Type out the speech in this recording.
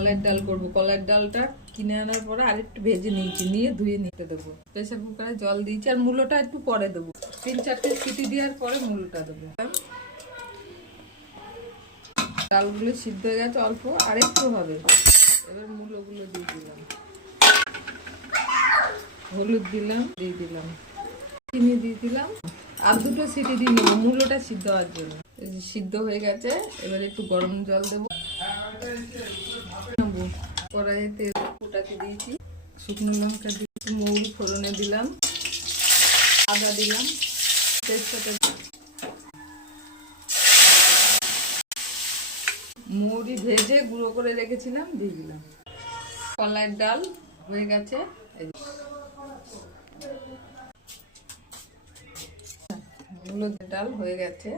কলাইয়ের ডাল করবো। কলাইয়ের ডালটা কিনে আনার পরে আরেকটু ভেজে নিয়েছি, নিয়ে ধুয়ে নিতে দেবো। প্রেসার কুকারে জল দিয়েছি, আর মূলোটা একটু পরে দেবো। 3-4টে সিটি দেওয়ার পরে মূলোটা দেবো। ডালগুলো সিদ্ধ হয়ে গেছে, অল্প আর একটু হবে। এবার মূলোগুলো দিয়ে দিলাম, হলুদ দিলাম, দিয়ে দিলাম চিনি, দিয়ে দিলাম। আর 2টো সিটি দিয়ে নেবো মূলোটা সিদ্ধ হওয়ার জন্য। সিদ্ধ হয়ে গেছে, এবার একটু গরম জল দেবো। কড়াইতে ফোটাতে দিয়েছি, শুকনো লঙ্কা দিয়েছি, মৌরি ফোড়নে দিলাম, আদা দিলাম, তেজপাতা, মৌরি ভেজে গুঁড়ো করে রেখেছিলাম দিয়ে দিলাম। কলাইয়ের ডাল হয়ে গেছে, হলুদের ডাল হয়ে গেছে।